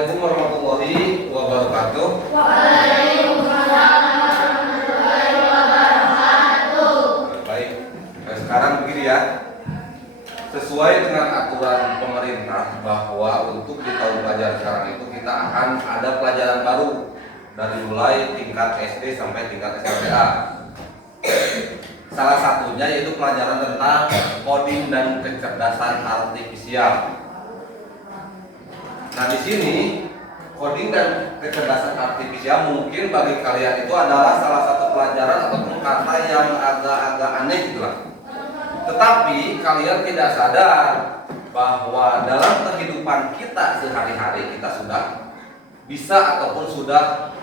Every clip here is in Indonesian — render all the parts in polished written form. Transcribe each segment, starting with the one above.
Assalamualaikum warahmatullahi wabarakatuh. Waalaikumsalam warahmatullahi wabarakatuh. Baik, nah, sekarang begini ya. Sesuai dengan aturan pemerintah bahwa untuk di tahun pelajaran sekarang itu kita akan ada pelajaran baru dari mulai tingkat SD sampai tingkat SMA. Salah satunya yaitu pelajaran tentang coding dan kecerdasan artifisial. Nah, di sini coding dan kecerdasan artifisial mungkin bagi kalian itu adalah salah satu pelajaran ataupun kata yang agak-agak aneh gitu lah. Tetapi kalian tidak sadar bahwa dalam kehidupan kita sehari-hari kita sudah bisa ataupun sudah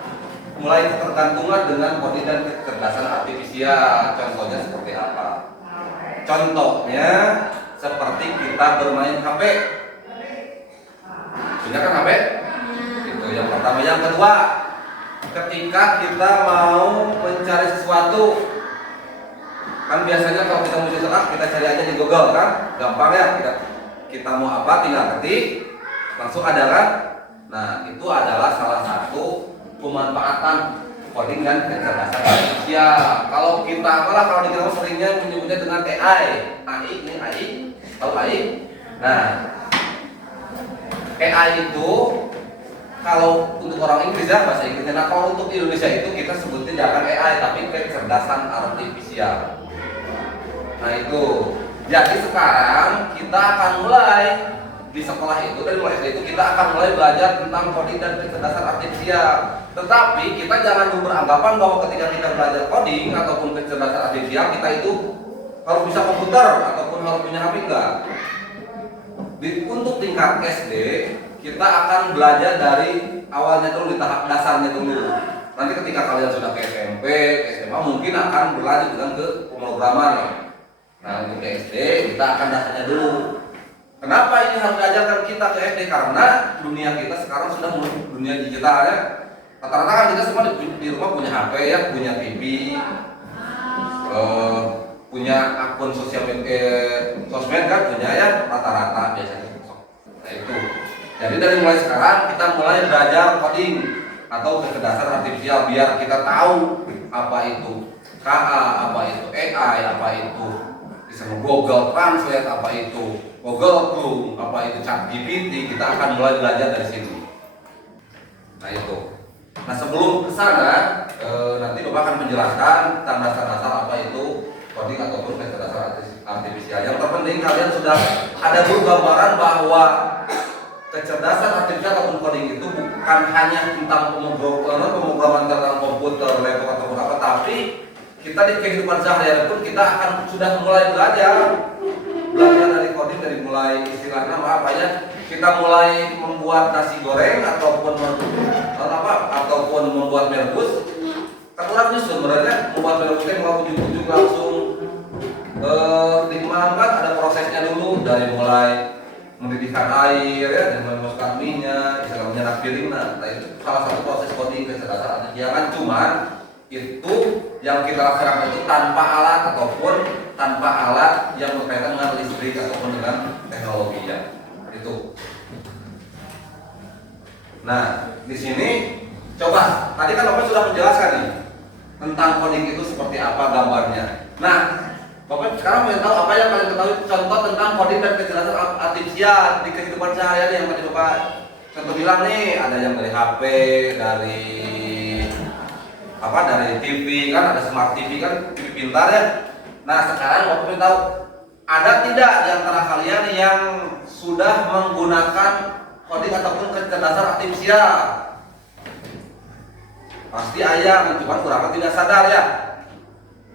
mulai ketergantungan dengan coding dan kecerdasan artifisial. Contohnya seperti apa? Contohnya seperti kita bermain HP. Punya kan HP? Itu yang pertama. Yang kedua, ketika kita mau mencari sesuatu, kan biasanya kalau kita mau sesuatu kita cari aja di Google kan, gampang ya. Kita mau apa tinggal ketik, langsung ada kan. Nah, itu adalah salah satu pemanfaatan coding dan kecerdasan artifisial. Kalau kita malah kalau di kita seringnya menyebutnya dengan AI. Ini AI, tahu AI? Nah, AI itu kalau untuk orang Inggris ya bahasa Inggrisnya. Nah, kalau untuk Indonesia itu kita sebutnya jangan AI tapi kecerdasan artifisial. Nah, itu. Jadi sekarang kita akan mulai di sekolah itu, dari mulai SD itu kita akan mulai belajar tentang coding dan kecerdasan artifisial. Tetapi kita jangan beranggapan bahwa ketika kita belajar coding ataupun kecerdasan artifisial kita itu harus bisa komputer ataupun harus punya HP, enggak. Untuk tingkat SD kita akan belajar dari awalnya dulu, di tahap dasarnya dulu. Nanti ketika kalian sudah ke SMP, ke SMA mungkin akan berlanjut dengan ke pemrograman. Nah, untuk ke SD kita akan dasarnya dulu. Kenapa ini harus diajarkan kita ke SD? Karena dunia kita sekarang sudah dunia digital ya. Rata-rata kan kita semua di rumah punya HP ya, punya TV, punya akun sosial media, sosmed kan punya ya, rata-rata biasanya. Nah, itu. Jadi dari mulai sekarang kita mulai belajar coding atau kecerdasan artifisial biar kita tahu apa itu KA, apa itu AI, apa itu misalnya Google Translate, apa itu Google Chrome, apa itu ChatGPT. Kita akan mulai belajar dari sini. Nah, itu. Nah, sebelum ke sana nanti Bapak akan menjelaskan tentang dasar-dasar apa itu coding ataupun kecerdasan artifisial. Yang terpenting kalian sudah ada gambaran bahwa kecerdasan artifisial ataupun coding itu bukan hanya tentang pemrograman tentang komputer, laptop ataupun apa, tapi kita di kehidupan sehari-hari pun kita akan sudah mulai belajar dari coding, dari mulai istilahnya apa ya, kita mulai membuat nasi goreng ataupun ataupun membuat merebus. Kan orangnya sebenarnya membuat merebusnya mau ujung-ujung langsung dimakan, ada prosesnya dulu dari mulai mendidihkan air ya, dan memasukkan minyak, istilah menyenak piring. Nah, itu salah satu proses coding kecerdasan artifisial. Kan cuman itu yang kita laksanakan itu tanpa alat ataupun tanpa alat yang berkaitan dengan listrik ataupun dengan teknologi ya. Itu. Nah, di sini coba tadi kan Bapak sudah menjelaskan nih tentang coding itu seperti apa gambarnya. Nah, Bapak sekarang mau tahu apa yang kalian ketahui contoh tentang coding dan kecerdasan artifisial di kehidupan sehari-hari yang tadi Bapak contoh bilang nih, ada yang dari HP, dari dari TV kan, ada smart TV kan, TV pintar ya. Nah, sekarang Bapak mau tahu ada tidak di antara kalian yang sudah menggunakan coding ataupun kecerdasan artifisial? Pasti ayah, cuma kurang tidak sadar ya.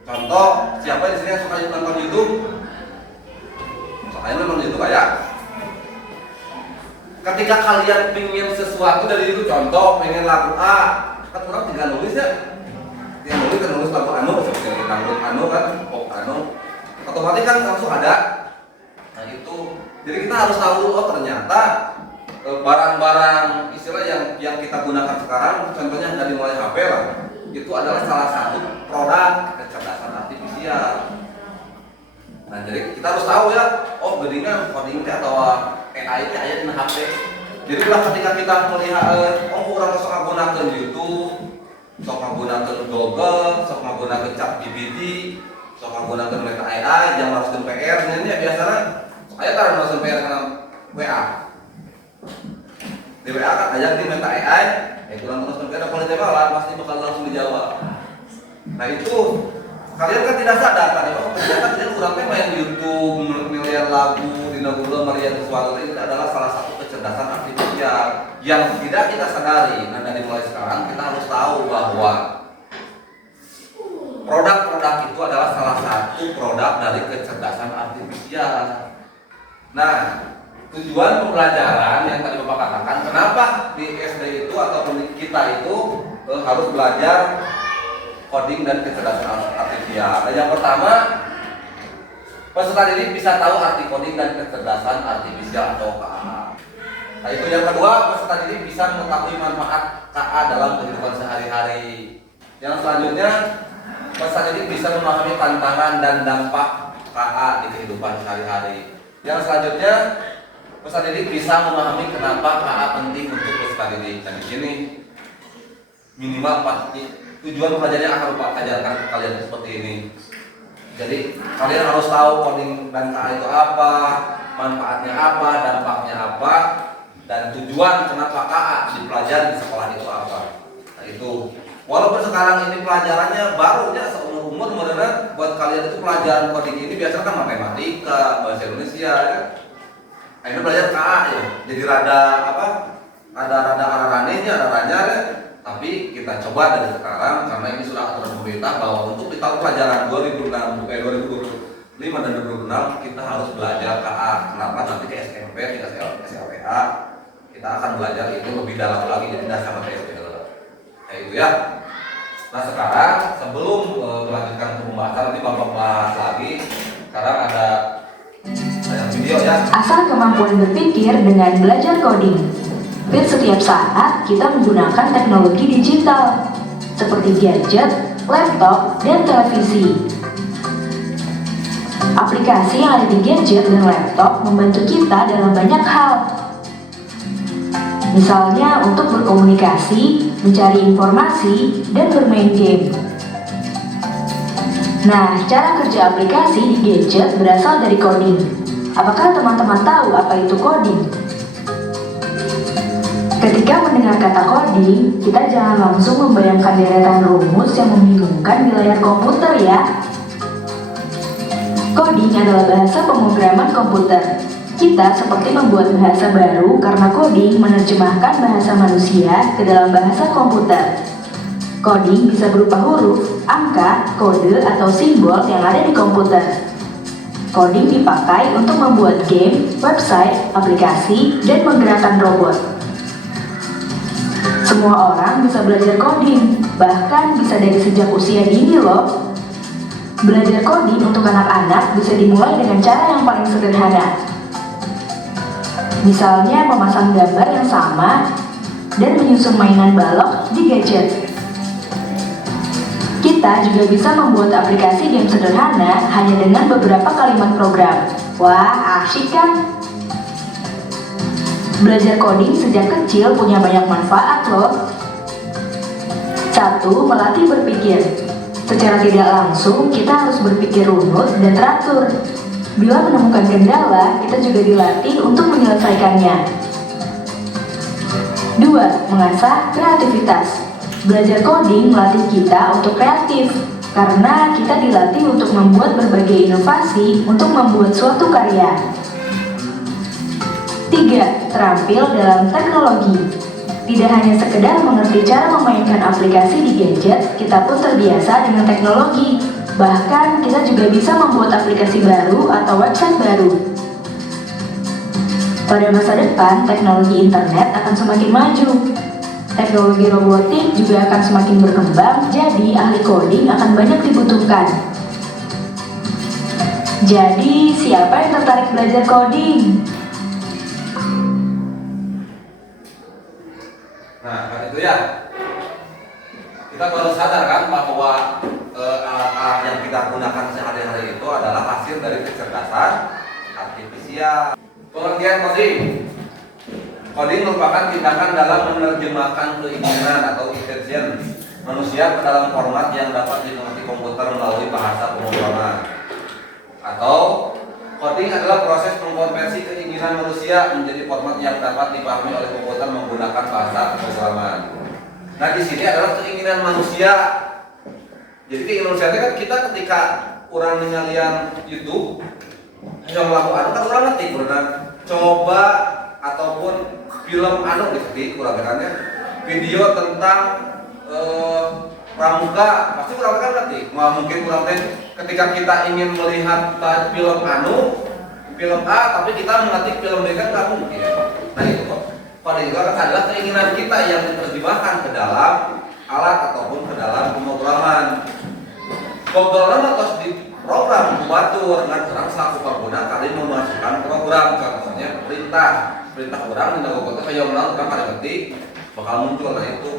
Contoh, siapa di sini yang suka nonton YouTube? Saya nonton YouTube ya. Ketika kalian pengen sesuatu dari itu, contoh pengen lagu A, kan orang tinggal nulis ya. Dia nulis lagu anu, seperti dangdut anu kan, pop anu, otomatis kan langsung ada. Nah, itu. Jadi kita harus tahu, oh ternyata barang-barang istilah yang kita gunakan sekarang, contohnya dari mulai HP lah, itu adalah salah satu produk kecerdasan artifisial. Nah, jadi kita harus tahu ya, oh gedingan coding atau AI ini aya di HP. Jadi lah ketika kita melihat orang sok menggunakan YouTube, sok menggunakan Google, sok menggunakan ChatGPT, sok menggunakan Meta AI, yang harus PR, ini biasanya saya taruh harus PR karena WA. Di WA kan aja di Meta AI, itu terus PR kalau jawab pasti bakal langsung dijawab. Nah itu kalian kan tidak sadar tadi, ternyata kalian kurangnya main YouTube, miliar lagu, Google, melihat sesuatu itu adalah salah satu kecerdasan artifisial yang tidak kita sadari. Nah dari mulai sekarang kita harus tahu bahwa produk-produk itu adalah salah satu produk dari kecerdasan artifisial. Nah tujuan pembelajaran yang tadi Bapak katakan, kenapa di SD itu ataupun di kita itu harus belajar coding dan kecerdasan artifisial. Nah, yang pertama, peserta didik bisa tahu arti coding dan kecerdasan artifisial atau KA. Nah, itu yang kedua, peserta didik bisa mengetahui manfaat KA dalam kehidupan sehari-hari. Yang selanjutnya, peserta didik bisa memahami tantangan dan dampak KA di kehidupan sehari-hari. Yang selanjutnya, peserta didik bisa memahami kenapa KA penting untuk peserta didik. Dan di sini minimal pasti tujuan pelajarannya akan Bapak ajarkan ke kalian seperti ini. Jadi kalian harus tahu coding dan KA itu apa, manfaatnya apa, dampaknya apa, dan tujuan kenapa KA dipelajari di sekolah itu apa. Nah itu, walaupun sekarang ini pelajarannya barunya seumur-umur, sebenarnya buat kalian itu pelajaran coding ini biasanya kan matematika, bahasa Indonesia ya. Nah, ini belajar KA ya, jadi rada apa? Ada rada arah-anehnya, ada ranyar ya. Tapi kita coba dari sekarang karena ini sudah aturan pemerintah bahwa untuk di tahun pelajaran 2005 dan 2006 kita harus belajar KA. Kenapa? Nanti ke SMP, ke SLPA kita akan belajar itu lebih dalam lagi, jadi tidak sama kayak itu. Kayak itu ya. Nah sekarang sebelum melanjutkan ke pembahasan nanti Bapak bahas lagi. Sekarang ada video ya. Asal kemampuan berpikir dengan belajar coding. Hampir setiap saat kita menggunakan teknologi digital seperti gadget, laptop, dan televisi. Aplikasi yang ada di gadget dan laptop membantu kita dalam banyak hal. Misalnya untuk berkomunikasi, mencari informasi, dan bermain game. Nah, cara kerja aplikasi di gadget berasal dari coding. Apakah teman-teman tahu apa itu coding? Ketika mendengar kata coding, kita jangan langsung membayangkan deretan rumus yang membingungkan di layar komputer ya. Coding adalah bahasa pemrograman komputer. Kita seperti membuat bahasa baru karena coding menerjemahkan bahasa manusia ke dalam bahasa komputer. Coding bisa berupa huruf, angka, kode, atau simbol yang ada di komputer. Coding dipakai untuk membuat game, website, aplikasi, dan menggerakkan robot. Semua orang bisa belajar coding, bahkan bisa dari sejak usia dini loh. Belajar coding untuk anak-anak bisa dimulai dengan cara yang paling sederhana. Misalnya memasang gambar yang sama dan menyusun mainan balok di gadget. Kita juga bisa membuat aplikasi game sederhana hanya dengan beberapa kalimat program. Wah, asyik kan? Belajar coding sejak kecil punya banyak manfaat loh. 1. Melatih berpikir. Secara tidak langsung, kita harus berpikir runut dan teratur. Bila menemukan kendala, kita juga dilatih untuk menyelesaikannya. 2. Mengasah kreativitas. Belajar coding melatih kita untuk kreatif, karena kita dilatih untuk membuat berbagai inovasi untuk membuat suatu karya. 3. Terampil dalam teknologi. Tidak hanya sekedar mengerti cara memainkan aplikasi di gadget, kita pun terbiasa dengan teknologi. Bahkan kita juga bisa membuat aplikasi baru atau website baru. Pada masa depan, teknologi internet akan semakin maju. Teknologi robotik juga akan semakin berkembang, jadi ahli coding akan banyak dibutuhkan. Jadi, siapa yang tertarik belajar coding? Nah, kan itu ya. Kita baru sadar kan bahwa alat-alat yang kita gunakan sehari-hari itu adalah hasil dari kecerdasan artifisial. Pengertian coding. Coding merupakan tindakan dalam menerjemahkan keinginan atau intention manusia ke dalam format yang dapat dimengerti komputer melalui bahasa pemrograman. Atau coding adalah proses mengkonversi keinginan manusia menjadi format yang dapat dipahami oleh komputer menggunakan bahasa pemrograman. Nah, di sini adalah keinginan manusia. Jadi keinginan manusia itu kan kita ketika orang ngeliat YouTube yang melakukan kan orang ngetik benar coba ataupun film gitu kurang kan video tentang pramuka pasti kurang kan ngetik. Mungkin kurang ketika kita ingin melihat film A tapi kita mengetik film B kan nggak mungkin. Nah itu kok pada itu adalah keinginan kita yang diterjemahkan ke dalam alat ataupun ke dalam pemrograman. Pemrograman harus diprogram kubatur dengan orang selaku pengguna kali memasukkan program, contohnya perintah orang di komputer kayak orang kali ketik bakal muncul. Nah itu.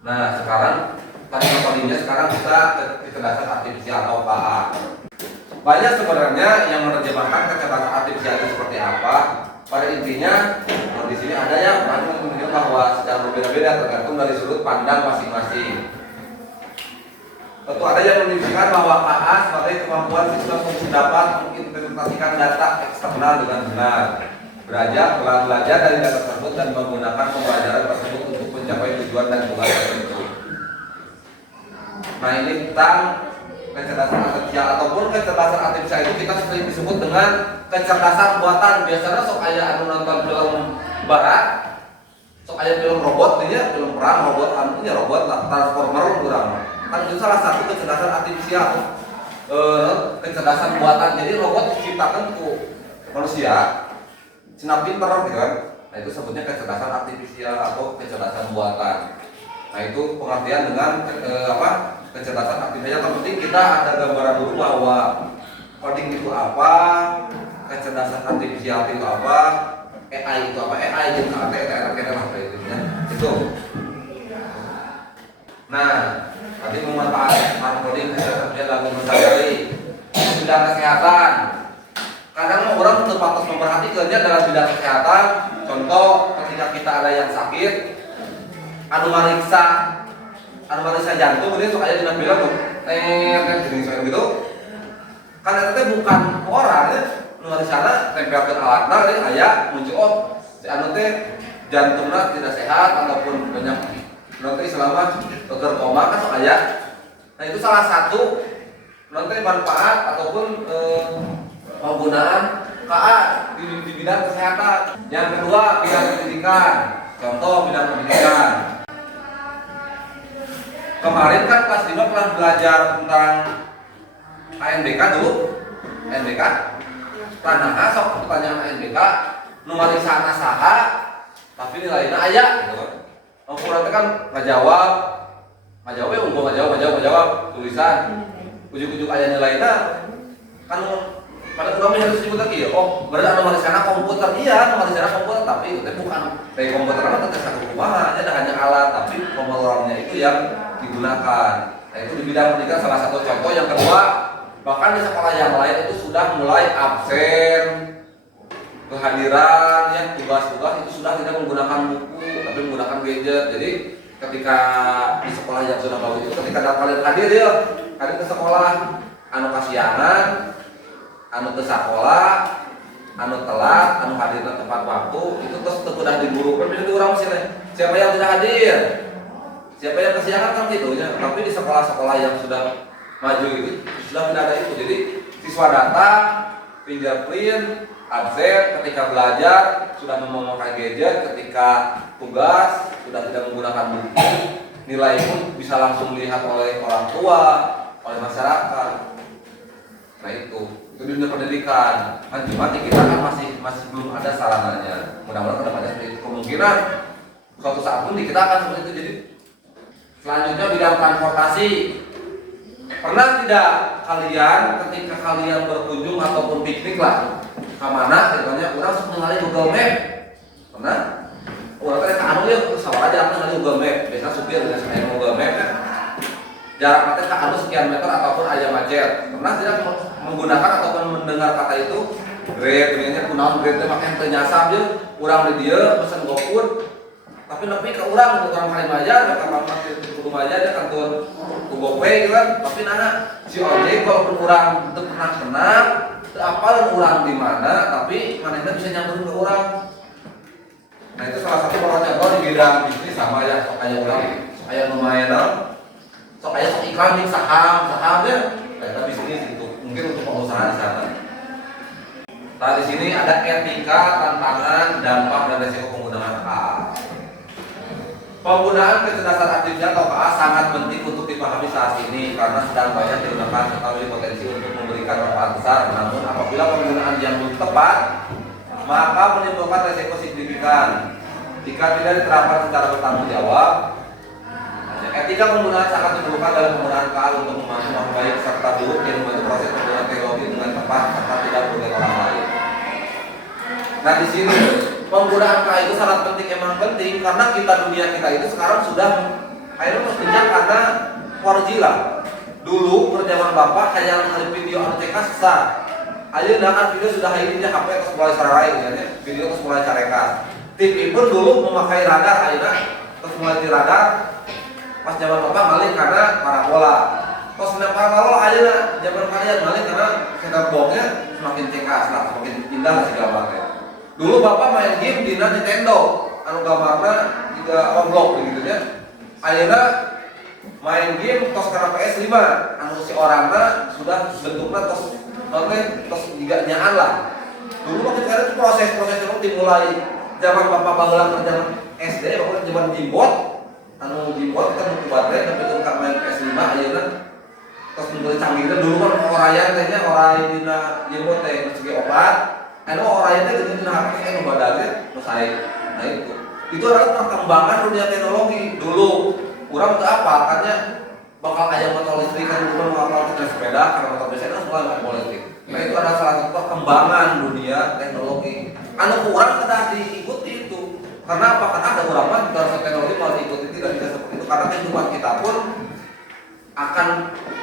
Nah sekarang tadi codingnya sekarang kita kecerdasan artifisial atau KA. Banyak sebenarnya yang menerjemahkan kecerdasan artifisial itu seperti apa. Pada intinya di sini ada yang menunjukkan bahwa secara berbeda-beda tergantung dari sudut pandang masing-masing. Tentu ada yang menunjukkan bahwa KA sebagai kemampuan sistem untuk dapat menginterpretasikan data eksternal dengan benar, belajar dari data tersebut dan menggunakan pembelajaran tersebut untuk mencapai tujuan dan tugas tertentu. Nah ini tentang kecerdasan artifisial ataupun kecerdasan artifisial itu kita sering disebut dengan kecerdasan buatan. Biasanya sok aya anu nonton film barat, sok aya film robot dia, film perang robot, artinya robot lah, transformer kurang. Kan itu salah satu kecerdasan artifisial, kecerdasan buatan. Jadi robot diciptakan tuh manusia, cina pinter gitu kan. Nah itu sebutnya kecerdasan artifisial atau kecerdasan buatan. Nah itu pengertian dengan kecerdasan artifisial. Yang penting kita ada gambaran dulu bahwa coding itu apa, kecerdasan artifisial itu apa, AI itu apa, AI itu apa, itu. Nah tadi memanfaatkan coding dia dalam mempelajari bidang kesehatan. Kadang orang terbatas memperhatikannya dalam bidang kesehatan. Contoh ketika kita ada yang sakit, anu mariksa jantung ini suka aja dina film tuh, jenis gitu. Kan itu bukan orang ya, anu mariksa tempelkan alatnya, ini aya muncul si anu teh jantungnya tidak sehat ataupun banyak nanti selama dokter koma kan sok aya. Nah itu salah satu nanti manfaat ataupun penggunaan KA di bidang kesehatan. Yang kedua bidang pendidikan. Contoh bidang pendidikan. Kemarin kan kelas 5 pernah belajar tentang ANBK dulu. ANBK. Tanah sok pertanyaan ANBK numari sana saha tapi nilainya aya gitu kan. Kurang kan ngajawab tulisan ujuk-ujuk aya nilainya kan pada kurang harus disebut lagi ya. Oh berarti nomor sana komputer, iya nomor sana komputer tapi itu bukan dari komputer kan tetap satu kumaha ada hanya alat tapi pemrogramannya itu yang digunakan. Nah itu di bidang pendidikan salah satu contoh. Yang kedua bahkan di sekolah yang lain itu sudah mulai absen kehadiran ya, tugas-tugas itu sudah tidak menggunakan buku tapi menggunakan gadget. Jadi ketika di sekolah yang sudah bagus itu ketika kalian hadir ke sekolah anu kasianan, anu ke sekolah, anu telat, anu hadir tepat waktu itu terus sudah diburu. Jadi orang mesti siapa yang tidak hadir, siapa yang kesiangan kan gitu ya. Tapi di sekolah-sekolah yang sudah maju itu sudah tidak ada itu. Jadi siswa datang, fingerprint, absen, ketika belajar sudah memakai gadget, ketika tugas sudah tidak menggunakan buku, nilai pun bisa langsung dilihat oleh orang tua, oleh masyarakat. Nah itu di dunia pendidikan. Kan cuma di kita kan masih belum ada sarananya. Mudah-mudahan kedepannya seperti itu. Kemungkinan suatu saat pun di kita akan seperti itu. Jadi selanjutnya bidang transportasi. Pernah tidak kalian ketika kalian berkunjung ataupun piknik lah kemana, contohnya orang suka mengenali Google Map, pernah? Orang tadi anu ya, sama aja mengenali Google Map. Biasanya supir dengan sekian Google Map ya. Jarak kata ke anu sekian meter ataupun ada macet. Pernah tidak menggunakan ataupun mendengar kata itu Grab ini kunaon Grab teh make teu nyasar je urang di dieu pesen GoFood tapi nepi ka urang untuk orang Kalimajar ka Mamat di Kalimajar dia kantor ku GoPay gitu kan tapi nana si ojek walaupun urang teu pernah kenal teu apal urang di mana tapi manehna bisa nyambung ke urang. Nah itu salah satu contoh di bidang bisnis sama ya sok aya urang sok aya lumayan sok aya sok iklan nih saham ya kita bisnis itu mungkin untuk pengusaha di sana. Nah di sini ada etika, tantangan, dampak dan resiko penggunaan KA. Penggunaan kecerdasan artifisial atau KA sangat penting untuk dipahami saat ini karena sedang banyak digunakan serta memiliki potensi untuk memberikan manfaat besar. Namun apabila penggunaan yang belum tepat, maka menimbulkan resiko signifikan jika tidak diterapkan secara bertanggung jawab. Etika penggunaan sangat diperlukan dalam penggunaan KA untuk membantu orang baik serta buruk yang membantu proses penggunaan teknologi dengan tepat serta tidak merugikan orang lain. Nah di sini penggunaan KA itu sangat penting, emang penting karena dunia kita itu sekarang sudah akhirnya mestinya karena 4G lah. Dulu perjaman bapak kayak yang video RTK sesat. Ayo kan video sudah ini dia HP terus mulai sarai ya, video terus mulai carekas. TV pun dulu memakai radar akhirnya terus mulai di radar. Pas zaman bapak malih karena parabola. Pas kena parabola aja zaman kalian malih karena sekitar boxnya semakin cekas lah, semakin indah si gambarnya. Dulu bapak main game di Nintendo, anu gambarnya juga Roblox begitu ya. Akhirnya main game tos karena PS5, anu si orangnya sudah bentuknya tos juga nyaan lah. Dulu waktu itu proses itu dimulai zaman bapak baheula kerja SD, bapak zaman gimbot. Anu dibuat kan buku baterai tapi itu main PS5 ayeuna terus mulai canggihnya dulu kan orayan tehnya orai dina jemot teh segi obat anu orayan teh geuning dina HP anu badage nu sae. Nah itu adalah perkembangan dunia teknologi. Dulu urang teu apa katanya bakal aya motor listrik kan dulu mau apa kita sepeda karena motor biasa kan semua motor listrik. Nah itu adalah salah satu perkembangan dunia teknologi anu urang kedah diikuti itu. Karena apa? Karena ada ulama di dalam teknologi mau diikuti tidak bisa seperti itu karena kehidupan kita pun akan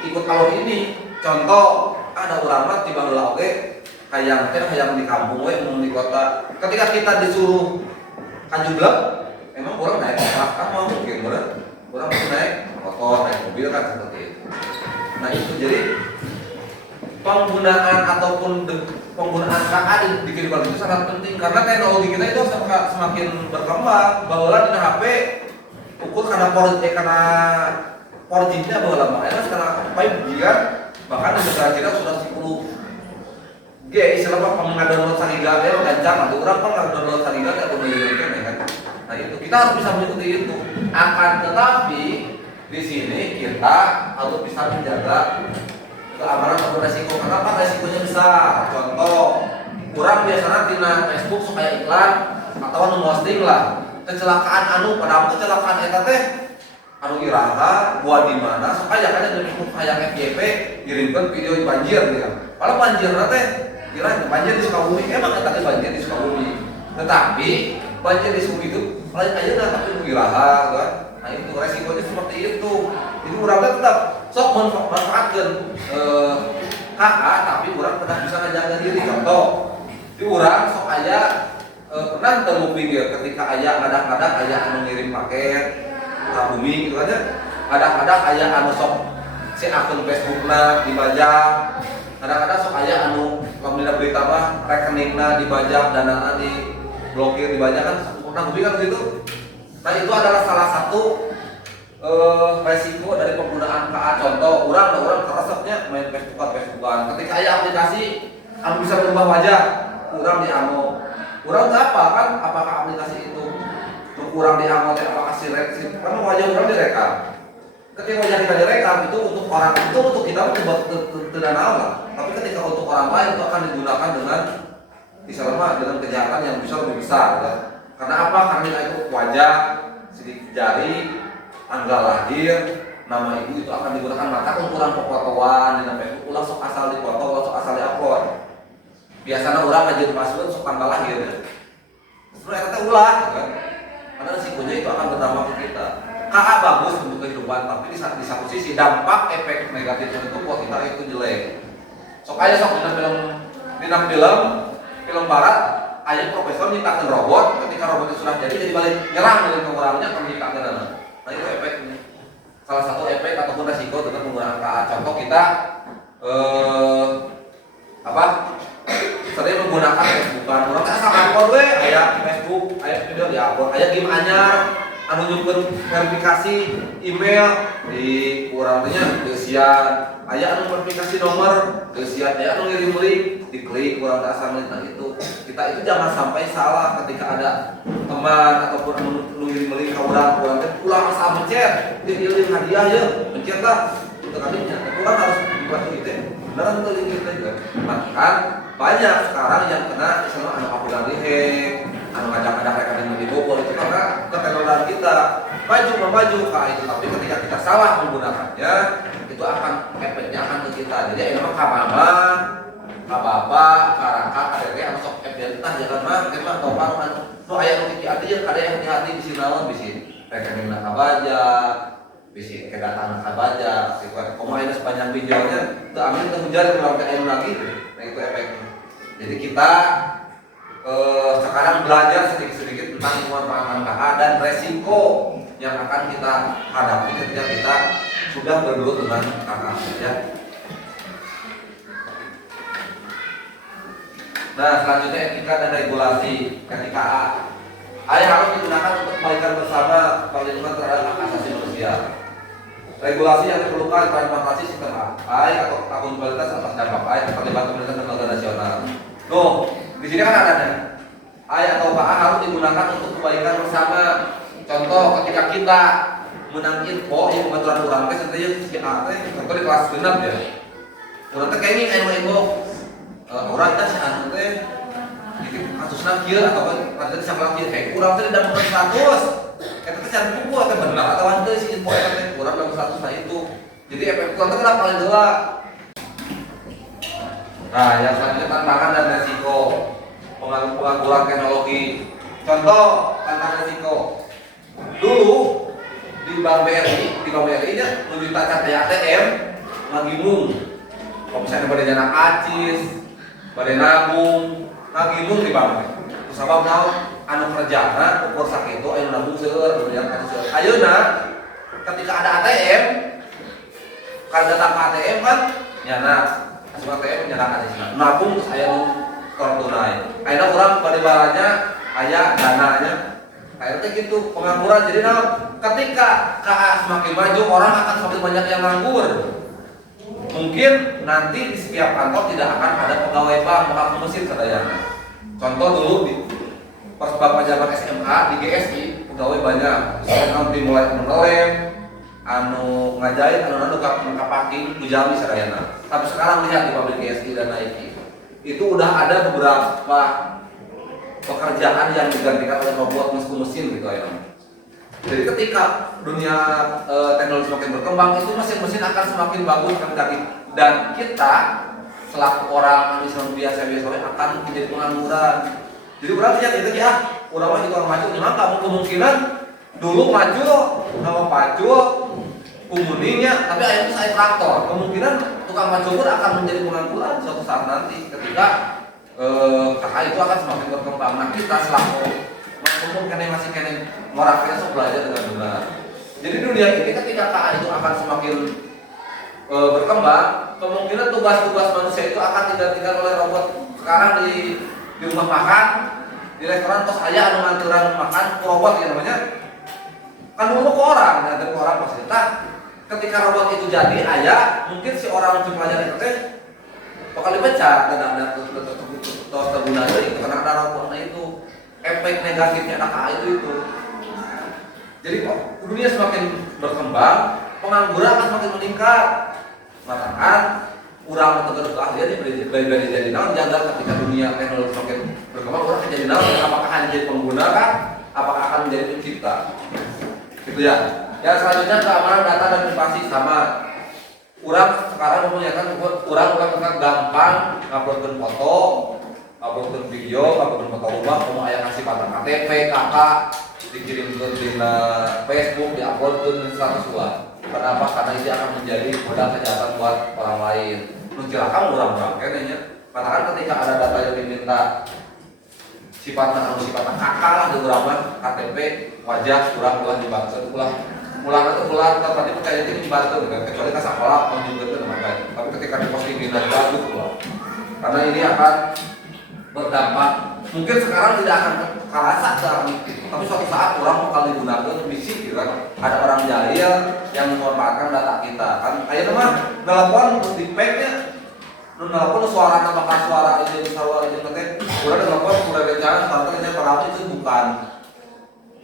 ikut alur ini. Contoh ada ulama tiba heula oge hayang di kampung we mun di kota. Ketika kita disuruh kanjublek, emang orang naik motor kan mau mungkin bener. Orang mesti naik motor, naik mobil kan seperti itu. Nah itu jadi penggunaan ataupun penggunaan KA di kehidupan itu sangat penting karena teknologi kita itu semakin berkembang. Baheula dina HP ukur karena 4G-nya baheula mah aya sekarang 5G kan bahkan di negara kita sudah 10G istilahnya pengadownload sagiga ya gancang atuh urang kan ngadownload sagiga ya kudu kan. Nah itu kita harus bisa mengikuti itu. Akan tetapi di sini kita harus bisa menjaga keamanan atau resiko. Kenapa resikonya besar? Contoh, kurang biasanya tina Facebook supaya iklan atau nge-posting lah kecelakaan anu padahal kecelakaan eta teh anu iraha buat di mana supaya kan di Facebook hayang FYP kirimkeun video banjir ya. Padahal banjirna teh kira banjir di Sukabumi emang eta teh banjir di Sukabumi. Tetapi banjir di Sukabumi itu lain ayeuna tapi anu iraha kan. Nah itu resikonya seperti itu. Jadi urang tetap sok manfaatkeun KA tapi urang pernah bisa ngejaga diri. Contoh, di urang sok aya pernah temu pinggir ketika aya kadang-kadang aya anu ngirim paket ka bumi gitu aja. Kadang-kadang aya anu sok si akun Facebookna dibajak. Kadang-kadang sok aya anu lamun dina berita mah rekeningna dibajak, danana diblokir, dibajak kan pernah bumi kan gitu. Nah itu adalah salah satu resiko dari penggunaan KA. Contoh, orang keresepnya main Facebookan. Ketika ada aplikasi, anu bisa berubah wajah, orang diamo. Orang nggak apa kan? Apakah aplikasi itu kurang diamo? Apakah si karena wajah orang direkam. Ketika wajah kita direkam itu untuk orang itu untuk kita tidak lah. Tapi ketika untuk orang lain itu akan digunakan dengan misalnya dengan kejahatan yang bisa lebih besar. Ya. Karena apa? Karena itu wajah, sidik jari, tanggal lahir, nama ibu itu akan digunakan maka ukuran fotoan di Facebook ulah sok asal dipoto, ulah sok asal diupload. Biasanya orang ngajin password sok tanggal lahir. Sebenarnya kita ulah, kan? Karena risikonya itu akan berdampak ke kita. KA bagus untuk kehidupan, tapi di satu sisi dampak efek negatifnya itu buat kita itu jelek. Sok aja sok dina film film barat aya profesor nyiptakeun robot, ketika robot itu sudah jadi balik nyerang dengan orangnya akan menciptakeun. Nah itu efeknya. Salah satu efek ataupun resiko dengan menggunakan KA. Contoh kita sering menggunakan Facebookan. Orang kan sama upload we aya Facebook, aya video di upload, aya game anyar anu nyukeun verifikasi email di urang teh nya geusian, aya anu verifikasi nomor geusian, aya anu ngirim link diklik urang teh asal link. Nah itu kita itu jangan sampai salah ketika ada teman ataupun anu ngirim link ka urang teh ulang asa mencet di link hadiah ya mencet lah itu kalinya urang harus buat gitu beneran tuh link kita juga. Nah kan banyak sekarang yang kena misalnya anu akuran dihack, anu ngajak-ngajak rekening dibobol itu karena keterlaluan kita maju itu, tapi ketika kita salah menggunakannya itu akan efeknya akan ke kita. Jadi emang ka mama, ka bapak, ka kakak, ka dedek anu sok efek tah jangan mah emang topang anu nu aya nu kieu atuh jeung kada yang hati-hati bisi naon bisi rekeningna kabaja, bisi ke data kabaja, situ komaina sepanjang videonya teu amin teu hujan urang teh anu lagi. Nah itu efeknya. Jadi kita sekarang belajar sedikit-sedikit tentang pemanfaatan KA dan resiko yang akan kita hadapi ketika kita sudah bergelut dengan KA ya. Nah selanjutnya etika dan regulasi ketika KA harus digunakan untuk kebaikan bersama perlindungan terhadap hak asasi manusia. Regulasi yang diperlukan transformasi sistem AI atau akuntabilitas atas dampak AI terlibat pemerintahan lembaga nasional. Tuh, di sini kan ada AI atau KA harus digunakan untuk kebaikan bersama. Contoh ketika kita menang info yang kebetulan kurang teh sebenarnya si A teh contoh di kelas 6 ya. Urang teh kayaknya info urang teh si anu teh kasusna kieu atau kan salah kieu kayak urang teh dalam 100. Eta teh can buku atau benar atau henteu si info eta teh urang dalam 100 nah itu. Jadi efek kurang teh kenapa paling heula. Nah, yang selanjutnya tantangan dan resiko penggunaan teknologi. Contoh tantangan resiko. Dulu di Bank BRI nya menuju tacat ATM ngagimung. Kalau misalnya pada dana acis, pada nabung, ngagimung di bank. Terus sabab naon anu kerjana ukur sakitu anu nabung seueur, anu yang acis seueur. Ayeuna ketika ada ATM, kalau datang ke ATM kan nyana asup ATM nyana acisna. Nabung terus aya nu store tunai. Ayeuna urang pada baranya aya dananya. Akhirnya gitu pengangguran. Jadi ketika KA semakin maju orang akan semakin banyak yang nganggur. Mungkin nanti di setiap kantor tidak akan ada pegawai bank bakal mesin sadayana. Contoh dulu pas bapak zaman SMA di GSI pegawai banyak. Misalnya dimulai ngelem, anu ngajahit, anu ngapaki, bujami sadayana. Tapi sekarang lihat di pabrik GSI dan Nike itu udah ada beberapa pekerjaan yang digantikan oleh robot mesin gitu ya. Jadi ketika dunia teknologi semakin berkembang itu mesin-mesin akan semakin bagus dan kita selaku orang Islam biasa akan menjadi pengangguran. Jadi berarti ya itu ya orang maju memang kamu kemungkinan dulu maju nama pacul kumuninya tapi akhirnya saya traktor kemungkinan tukang maju pun akan menjadi pengangguran suatu saat nanti ketika KA itu akan semakin berkembang. Nah kita selaku maksudnya masih orang kita sok belajar dengan benar. Jadi dunia ini ketika KA itu akan semakin berkembang, kemungkinan tugas-tugas manusia itu akan digantikan oleh robot. Sekarang di rumah makan, di restoran tos aya anu nganturan makan robot ya namanya. Kan dulu ke orang, nganter ke orang pasti. Nah, ketika robot itu jadi aya, mungkin si orang untuk pelajar itu teh bakal dipecat dan ada terus terguna dari karena ada robotnya itu efek negatifnya KA itu. Jadi dunia semakin berkembang, pengangguran akan semakin meningkat. Maka urang atau keahlian belajar jadi naon jaga ketika dunia teknologi semakin berkembang urang akan jadi naon apakah akan jadi pengguna kah? Apakah akan menjadi pencipta? Gitu ya. Yang selanjutnya keamanan data dan privasi sama. Urang sekarang memuliakan urang gampang nguploadkeun foto, nguploadkeun video, nguploadkeun foto rumah, mau aya ngasih patah KTP, KK, dikirimkeun di Facebook, diuploadkeun status gua. Kenapa? Karena itu akan menjadi modal kejahatan buat orang lain. Nu cilaka urang-urang keneh nya. Padahal ketika ada data yang diminta sifatnya kakak lah di urang KTP wajah kurang dibantu ulang atau pulang tadi percaya itu dibantu kecuali ke sekolah juga itu teman-teman. Tapi ketika diposting di bagus karena ini akan berdampak. Mungkin sekarang tidak akan kerasa sekarang, tapi suatu saat orang bakal digunakan bisik gitu kan. Ada orang jahil yang memanfaatkan data kita kan. Ayo teman, telepon di pack-nya nelpon suara apakah suara ini nanti udah telepon udah bicara suaranya padahal itu bukan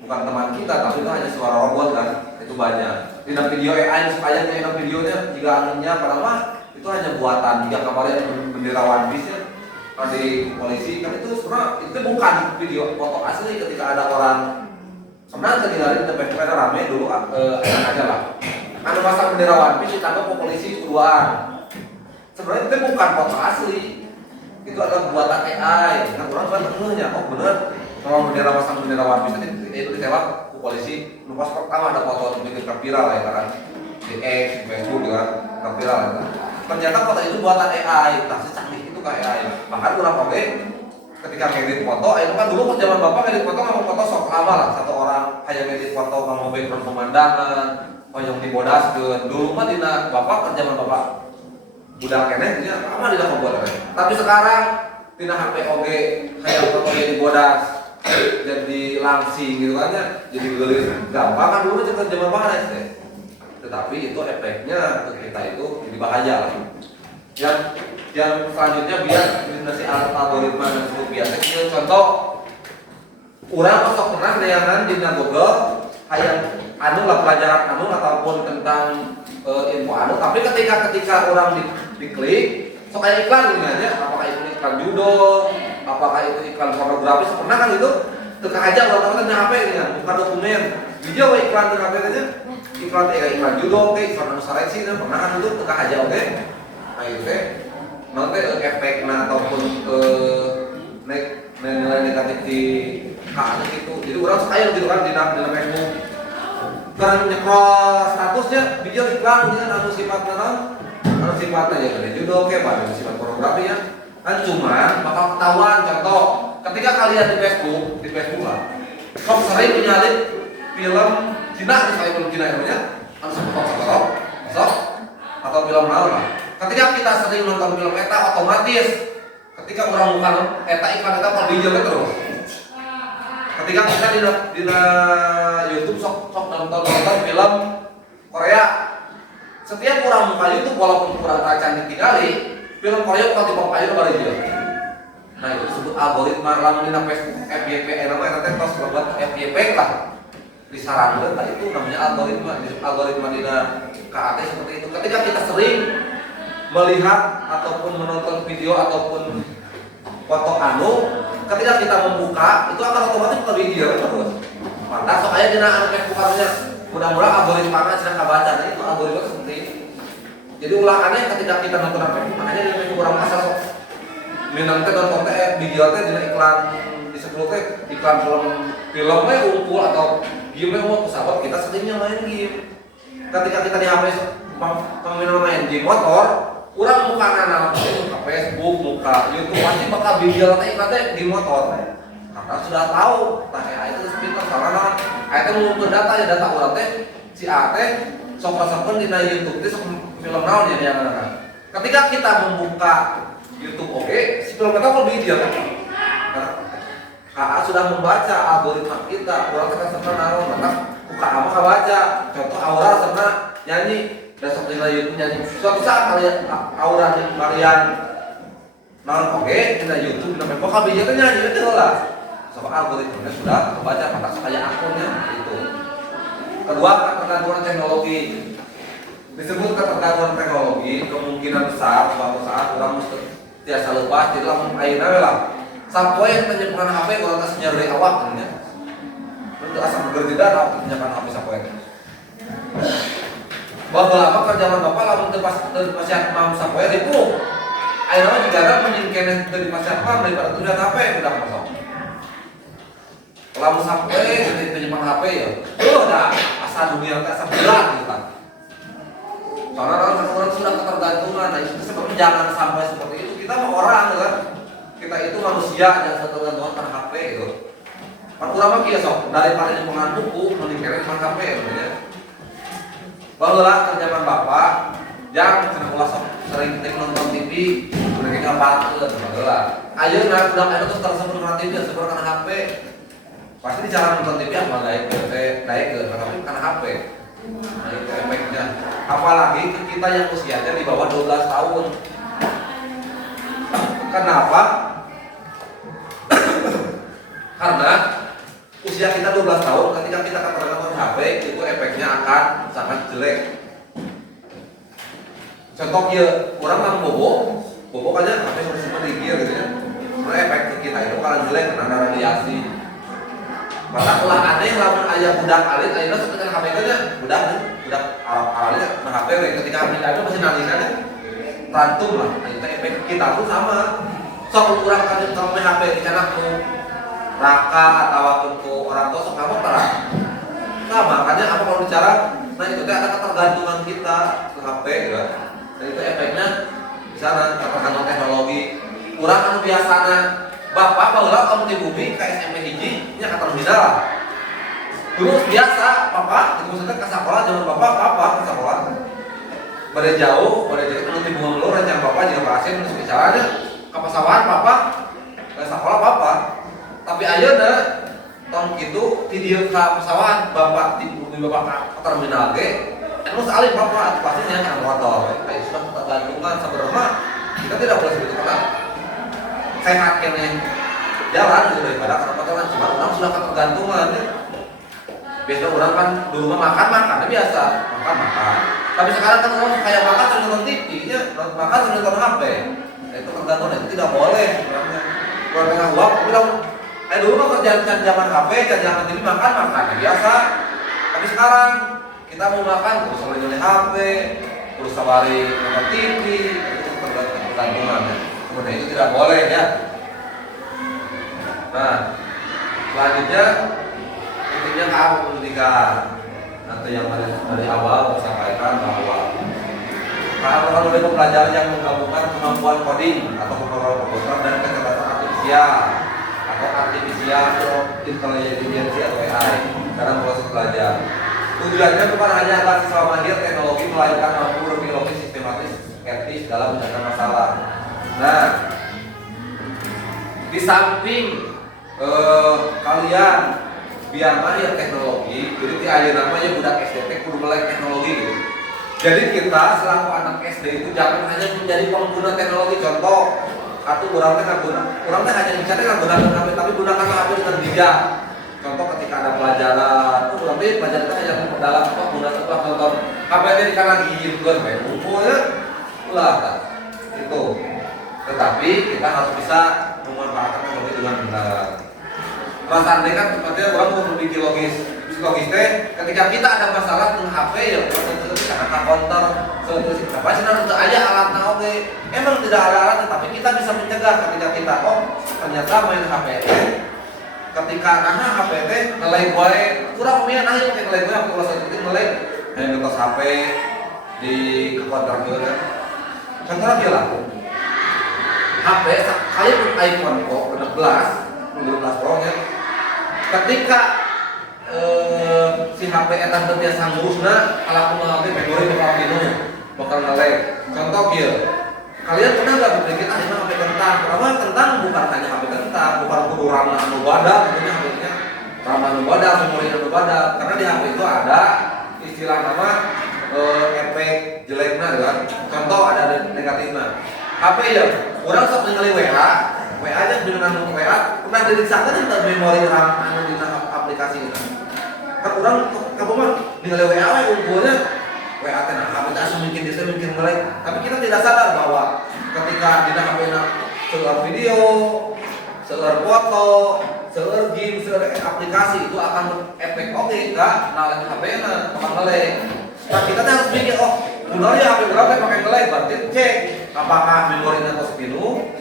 teman kita tapi itu hanya suara robot kan, itu banyak di dalam video AI supaya di dalam videonya jika anehnya padahal itu hanya buatan. Jika kemarin bendera One Piece ya di polisi kan itu sebenarnya itu bukan video foto asli. Ketika ada orang sebenarnya tertinggalin di PPK rame dulu aja lah ada pasang bendera One Piece ditangkap polisi keduaan. Sebenarnya itu bukan foto asli, itu adalah buatan AI. Nah orang kan ternyata oh bener kalau bendera pasang bendera One Piece itu ditembak ke polisi. Pas pertama ada foto yang bikin viral ya kan di X, di Facebook ya kan viral ya kan. Ternyata foto itu buatan AI, tak secanggih itu kayak AI. Bahkan orang oke ketika ngedit foto, itu kan dulu pas zaman bapak ngedit foto nggak mau foto sok lama lah satu orang hanya ngedit foto nggak mau background pemandangan, yang dibodaskeun. Dulu mah dina bapak kan zaman bapak udah kene dia lama tidak membuat apa. Tapi sekarang tina HP oge kayak foto dibodas jadi langsing gitu kan ya, jadi gelis gampang kan dulu cerita zaman bapak ya. Tetapi itu efeknya ke kita itu jadi bahaya lah. Yang selanjutnya biar si algoritma dan sebut biasa itu contoh orang masuk pernah dayangan di Google kayak anu lah pelajaran anu ataupun tentang info anu, tapi ketika orang diklik so kayak iklan gini aja, apakah itu iklan judo, apakah itu iklan pornografi, pernah kan itu teka aja orang-orang di HP ini kan, bukan dokumen video iklan di HP aja iklan judo, iklan anu seleksi kan pernah kan itu teka aja oke. Nah itu teh nanti efeknya ataupun nilai negatif di hak itu. Jadi orang sekaya gitu kan di dalam Facebook karena nyekrol statusnya video iklan dengan anu sifatnya ya dari judo kayak pada sifat pornografi ya kan. Cuma bakal ketahuan contoh ketika kalian di Facebook lah kok sering menyalip film Cina misalnya film Cina namanya anu sok atau film lain lah. Ketika kita sering nonton film eta otomatis ketika orang bukan eta iklan eta kalau video terus. Ketika kita di YouTube sok nonton film Korea, setiap orang buka YouTube walaupun kurang cantik ditinggali, film Korea bakal dipampain kali dia. Nah itu disebut algoritma. Lamun dina Facebook FYP namanya nanti tos buat FYP lah disarankan. Nah itu namanya algoritma dina KAT seperti itu. Ketika kita sering melihat ataupun menonton video ataupun foto anu, ketika kita membuka itu akan otomatis ke video terus. Maka soalnya dina anu bukannya mudah-mudahan algoritmanya sedang kebaca. Nah itu algoritma seperti ini. Jadi ulangannya ketika kita nonton Facebook, makanya di Facebook orang masa sok minang teh nonton teh video teh dina iklan disebut teh iklan filmnya unggul atau game mau pesawat, kita seringnya main game. Ketika kita di HP main game motor, orang muka anak muka Facebook, muka YouTube pasti bakal video teh iklan teh di motor. Karena sudah tahu, nah itu pintar karena itu mengumpul data ya data orang teh si A teh sok-sokan di YouTube teh sok film naon ya yang kan. Ketika kita membuka YouTube si film kita kok video kan. KA sudah membaca algoritma kita, orang kita senang naon, maka buka apa baca. Contoh Aura senang nyanyi, besok di YouTube nyanyi. Suatu saat kalian Aura di varian naon di YouTube namanya kok video itu nyanyi itu lah. Soal algoritmanya sudah membaca, maka supaya akunnya itu. Kedua, ketergantungan teknologi. Disebut ketergantungan teknologi, kemungkinan besar suatu saat orang mesti tiasa lepas di dalam ayeuna lah. Sampai penyimpanan HP kalau tak senyar dari awak ya. Untuk asal berbeda penyimpanan HP sampai. Bahwa apa kerjaan bapak lamun teu pas pasien mau sampai ribu. Ayeuna juga ada menyingkene dari pasien pam daripada tujuan HP udah masuk. Kalau sampai jadi penyimpanan HP ya, udah asal dunia tak sebelah gitu kan. Karena orang sudah ketergantungan, nah itu sebabnya jangan sampai seperti itu. kita mah orang kan, kita itu manusia yang tergantung karena HP gitu. Kan urang mah kieu sok daripada nyepengan buku mending kere main HP ya. Baheula ke zaman bapak yang cenah ulah sok sering nonton TV, udah kayak ngapalkeun baheula. Ayeuna budak anu terus tersebut karena TV, sebut karena HP. Pasti di cara nonton TV apa naik ke karena HP. Nah, itu efeknya. Apalagi kita yang usianya di bawah 12 tahun. Kenapa? Karena usia kita 12 tahun ketika kita ketergantungan HP itu efeknya akan sangat jelek. Contoh ya, orang yang bobo aja HP sudah simpan di gear gitu ya. Karena efek kita itu akan jelek karena radiasi. Maka ulah aneh lamun aya budak alit ayeuna satekan HP nya budak alit na HP ketika HP itu masih nalina rantum lah. Itu efek kita pun sama. Sok urang kan kalau main HP di canak tuh raka atau ku orang tua sok kamu terang. Nah, makanya apa kalau bicara nah itu ada ketergantungan kita ke HP gitu. Dan itu efeknya di sana ketergantungan teknologi. Urang anu biasana bapak baheula kamu di bumi ka SMP hiji nya ka terminal. Dulu biasa papa itu maksudnya ke sekolah zaman bapak ke sekolah. Bade jauh anu di bunga lur rencana bapak jeung pasien geus bicaranya ka pesawat papa ke sekolah papa. Tapi ayeuna tahun kitu di dieu ka pesawat bapak di bumi bapak ka terminal ge anu salih bapak pasti nya kan motor. Kayak sudah ketergantungan sabarema kita tidak boleh seperti itu kan. Sehat kene jalan gitu daripada karena cuma orang sudah ketergantungan ya. Biasanya orang kan dulu mah makan biasa makan. Tapi sekarang kan orang kayak makan sambil nonton TV nya, makan sambil nonton HP. Itu tergantung itu tidak boleh. Kalau tengah uang bilang, dulu mah kerjaan zaman HP, kerjaan TV makan biasa. Tapi sekarang kita mau makan terus sambil HP, terus sabari nonton TV, itu tergantungan ya. Kemudian itu tidak boleh ya. Nah, selanjutnya intinya kamu pendidikan atau yang dari awal saya sampaikan bahwa kalau ada pembelajaran yang menggabungkan kemampuan coding atau pemrograman komputer dan kecerdasan artifisial intelijensi atau AI dalam proses belajar. Tujuannya bukan hanya agar siswa mahir teknologi melainkan mampu lebih logis, sistematis, etis dalam menyelesaikan masalah. Nah, di samping kalian biar mahir teknologi, jadi di ayeuna namanya budak SDT kudu melek teknologi gitu. Jadi kita selaku anak SD itu jangan hanya menjadi pengguna teknologi. Contoh, atau orang teh hanya bisa menggunakan HP tapi gunakan HP dengan bijak. Contoh ketika ada pelajaran, orang teh pelajaran itu hanya dalam menggunakan nonton HP ini karena gigit ngumpulnya ulah itu. Tetapi kita harus bisa memanfaatkan teknologi dengan benar. Perasaan kan sepertinya orang mau berpikir logis teh ketika kita ada masalah dengan HP ya karena counter apa sih nanti aja alatnya oke emang tidak ada alat tapi kita bisa mencegah ketika kita ternyata main HP ketika karena HP ngelay gue kurang punya nah pakai ngelay gue aku rasa itu ngelay yang ngetos HP di counter kan contoh lagi lah HP kali pun iPhone kok 16 Pro nya ketika si HP etan teu biasa ngurusna ala kumaha teh memori bakal nge-lag. Contoh kieu. Kalian pernah enggak berpikir ini HP kentang? Karena kentang bukan hanya HP kentang, bukan kudu RAM anu badak tentunya HP-nya. RAM anu badak, memori anu badak. Karena di HP itu ada istilah nama efek jelekna kan. Contoh ada negatifna. HP ya, urang sok ningali WA aja dengan WA pernah dirisahkan itu memori RAM anu di aplikasi itu. Kan orang kamu mah ningali WA unggulnya WA teh HP teh asa mungkin dia mungkin mulai tapi kita tidak sadar bahwa ketika di HP seueur video, seueur foto, seueur game, seueur aplikasi itu akan efek oke enggak nalek HP-na bakal ngelek. Nah kita harus mikir benar ya HP berapa pakai ngelek berarti cek apakah memorinya tos penuh.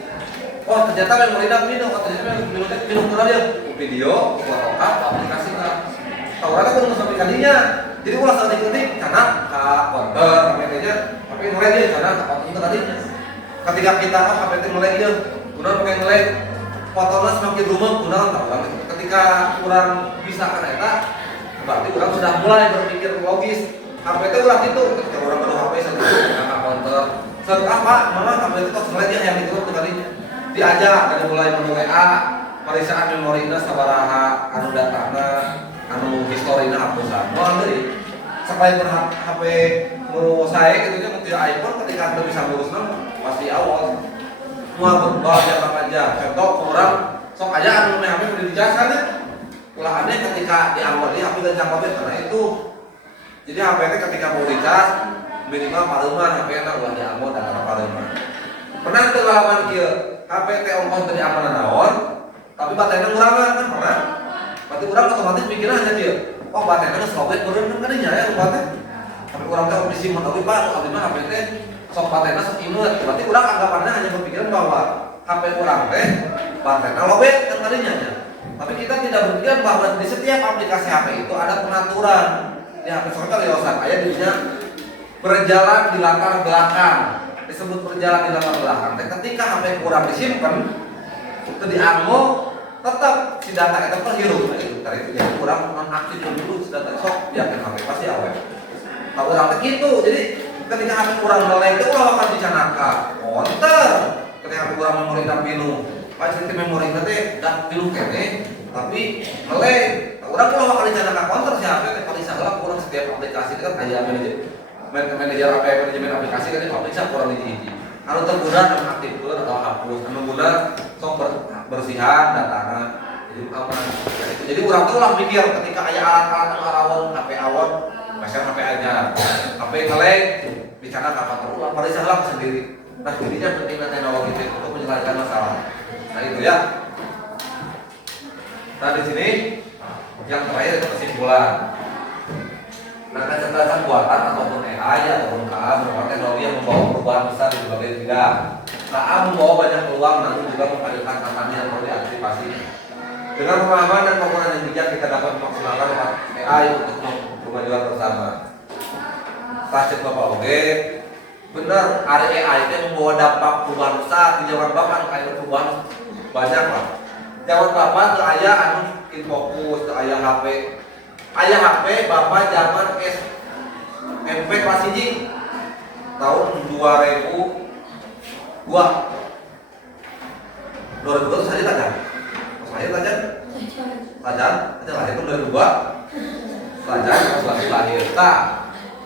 Ternyata memorinya penuh, ternyata memorinya penuh benar ya video, foto aplikasi kan. Tahu rata kudu sampai kalinya. Jadi ulah saat diketik karena ka konter namanya tapi mulai dia karena ka konter tadinya. ketika kita HP teh melek ya udah pakai melek fotonya semakin rumah udah tahu kan ketika kurang bisa kan eta berarti orang sudah mulai berpikir logis HP itu ulah itu ketika orang baru HP satu angka counter set apa mana HP itu tos melek yang itu tuh tadinya diajak dari mulai menu WA pemeriksaan memori sabaraha anu datana anu historina hapusan mau deui supaya HP nu saya gitu nya tidak iPhone ketika anda bisa ngurusna pasti awal mau berubah jangka panjang contoh orang sok aja anu HP udah dijasanya ulah aneh ketika diambil di HP dan jangka panjang karena itu jadi HP itu ketika mau dicas minimal pareman HP nya ulah diambil dan karena pareman pernah tuh ngalaman kieu HP teh ongkos teu diamanna naon tapi baterainya ngurangan kan pernah berarti orang otomatis mikirnya hanya dia oh baterainya sobek turun kan kadinya ya baterai tapi orang teh opsi mun tapi Pak abdi mah HP teh sok baterainya sok imut berarti orang anggapannya hanya berpikiran bahwa HP orang teh baterainya lobek kan kadinya ya tapi kita tidak berpikiran bahwa di setiap aplikasi HP itu ada pengaturan di HP soalnya liosan aya dirinya berjalan di latar belakang disebut berjalan di latar belakang teh ketika HP kurang disimpan itu dianggo tetap si data itu terhirup itu dari itu jadi kurang nonaktif dulu si data sok yakin HP pasti awet kalau orang teh gitu jadi ketika HP kurang melek itu ulah akan dicanaka counter ketika HP kurang memori dan pinu pasti memori teh dan pinu kene tapi melek orang ulah akan dicanaka counter si HP teh kalau salah kurang setiap aplikasi itu kan aya manajer apa manajemen aplikasi kan aplikasi kurang hiji kalau terguna nonaktifkeun atau hapus anu guna sok bersihan datana jadi aman jadi orang tuh lah mikir ketika aya alat-alat anu rawan HP awon macam HP aja HP ngelek bicara kapan terulang pada salah sendiri nah jadinya pentingnya teknologi itu untuk menyelesaikan masalah nah itu ya nah di sini yang terakhir itu kesimpulan nah kecerdasan buatan ataupun AI ataupun KA merupakan teknologi yang membawa perubahan besar di berbagai bidang. KA membawa banyak peluang namun juga menghadirkan tantangan yang perlu diantisipasi. Dengan pemahaman dan penggunaan yang bijak kita dapat memaksimalkan AI untuk kemajuan bersama. Stasiun Bapak Oge, benar hari AI itu membawa dampak perubahan besar di zaman Bapak ada perubahan banyak lah. Zaman Bapak tuh aya anu infokus, tuh aya HP. Ayah HP Bapak zaman SMP kelas 1 tahun 2002 saya tajan itu lahir tahun 2002 tajan pas lahir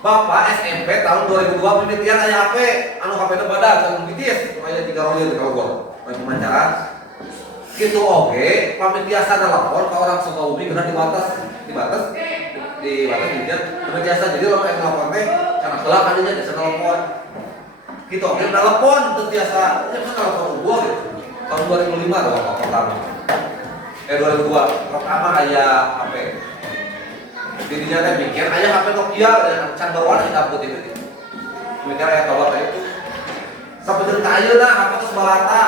Bapak SMP tahun 2002 pemitian ayah HP anu HP itu badan sang pitis aya 3 rolir di Kalogor pemacaran gitu oke pamit biasa telepon ke orang Sukabumi kena dibatas dia biasa jadi orang yang telepon teh karena kelak adanya biasa telepon gitu oke telepon itu biasa ya bisa telepon gua gitu tahun 2005 atau apa pertama 2002 pertama aya HP dirinya teh mikir aya HP Nokia dan can berwarna hitam putih itu mikir aya tower itu sampai jeung ka ayeuna HP teh sebarata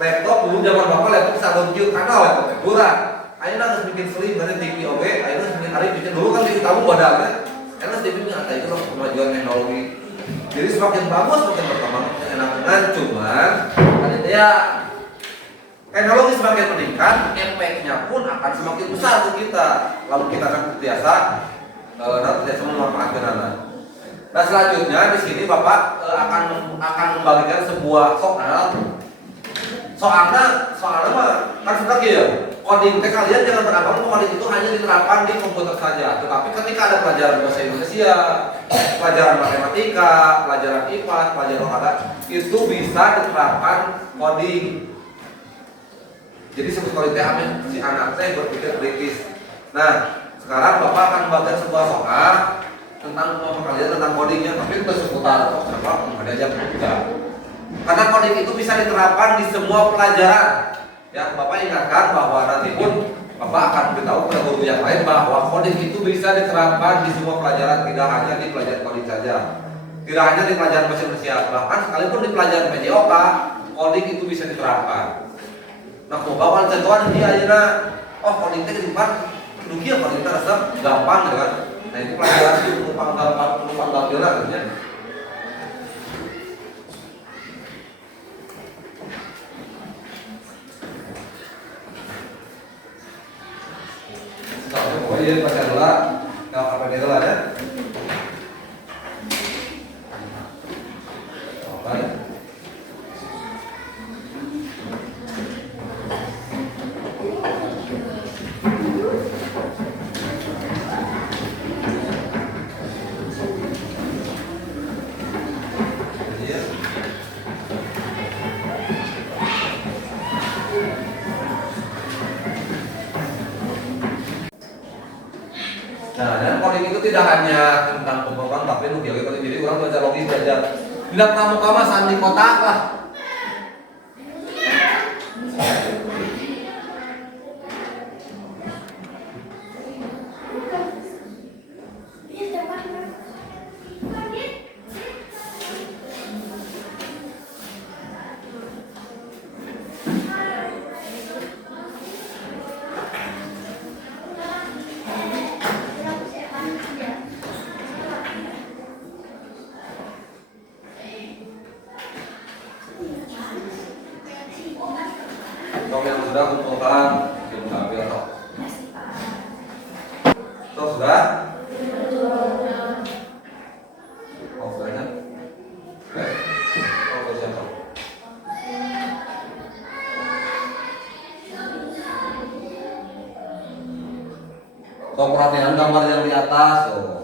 laptop dulu zaman Bapak laptop sabun kieu kana laptop murah ayeuna harus bikin slim dari TV oke ayeuna bikin hari bikin dulu kan TV tamu badannya karena TV nya ada itu loh kemajuan teknologi jadi semakin bagus semakin berkembang enak cuman ada dia teknologi semakin meningkat impact-nya pun akan semakin besar untuk kita lalu kita akan terbiasa nanti memanfaatkan. Nah selanjutnya di sini Bapak akan membagikan sebuah soalnya mah kan sudah ya coding teh kalian jangan beranggapan coding itu hanya diterapkan di komputer saja tetapi ketika ada pelajaran bahasa Indonesia pelajaran matematika pelajaran IPA pelajaran olahraga itu bisa diterapkan coding jadi sebetulnya teh amin si anak teh berpikir kritis. Nah sekarang Bapak akan membaca sebuah soal tentang kalian tentang codingnya tapi itu seputar apa ada aja juga karena coding itu bisa diterapkan di semua pelajaran. Ya, Bapak ingatkan bahwa nanti pun Bapak akan beritahu kepada guru yang lain bahwa coding itu bisa diterapkan di semua pelajaran, tidak hanya di pelajaran coding saja. Tidak hanya di pelajaran bahasa Indonesia, bahkan sekalipun di pelajaran PJOK, coding itu bisa diterapkan. Nah, bawa contohan ini ayeuna, oh coding itu disimpan, dugi apa kita rasa gampang gitu kan. Nah, ini pelajaran di penumpang gampang artinya. jadi baca dulu lah. Nggak apa-apa dulu lah ya. Oke. Nah, dan coding itu tidak hanya tentang pemrograman tapi nu bieu coding, jadi orang belajar logis, belajar tidak pramuka mah sandi kotak lah. Kalau yang sudah kumpulkan ambil toh. Toh sudah? Oh sudah ya? Oke. Oh siapa? So perhatian gambar yang di atas tuh.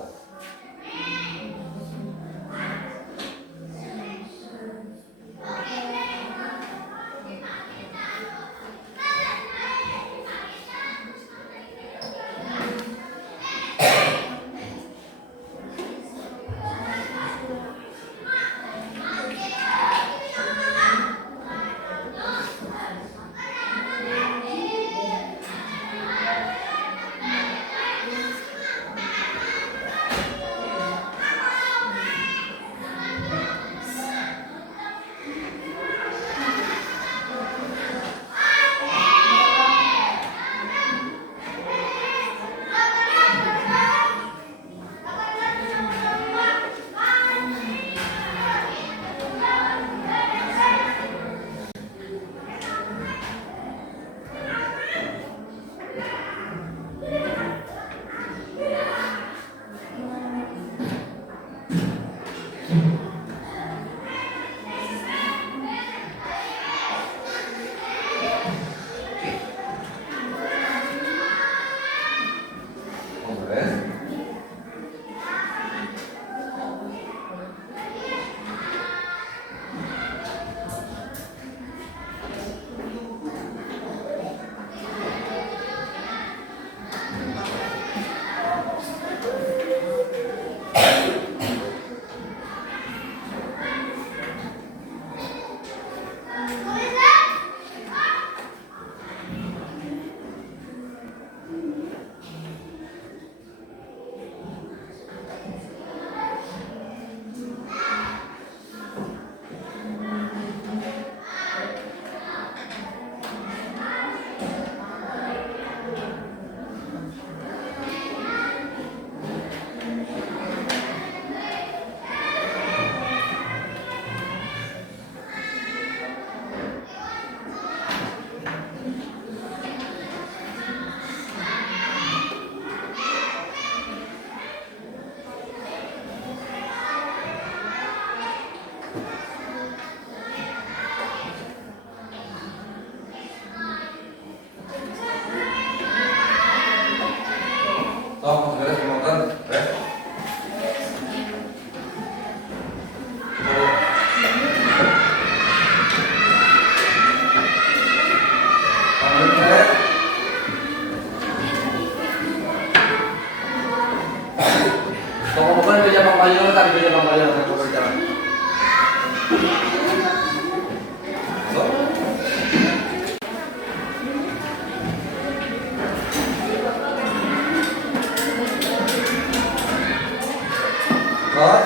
Toh beres pemotret, beres. Pokoknya meja pembayar tadi meja pembayar saya mau bicara. Terus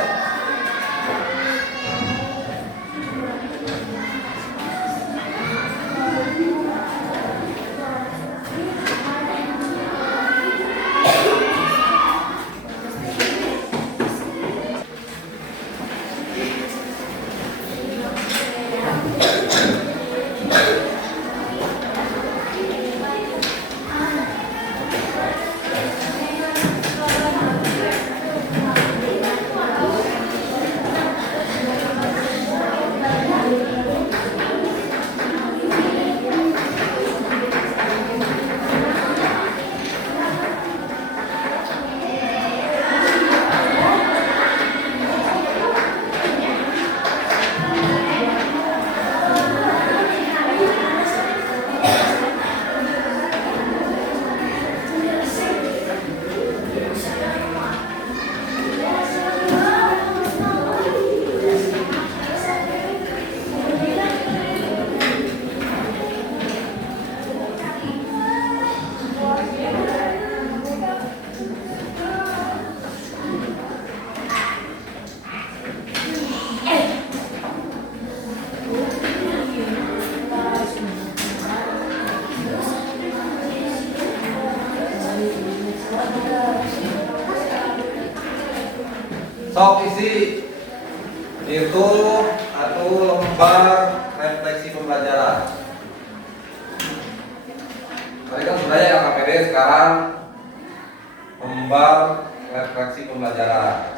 Sok isi itu atau lembar refleksi pembelajaran. Tadi kan sudah ya KPD, sekarang lembar refleksi pembelajaran.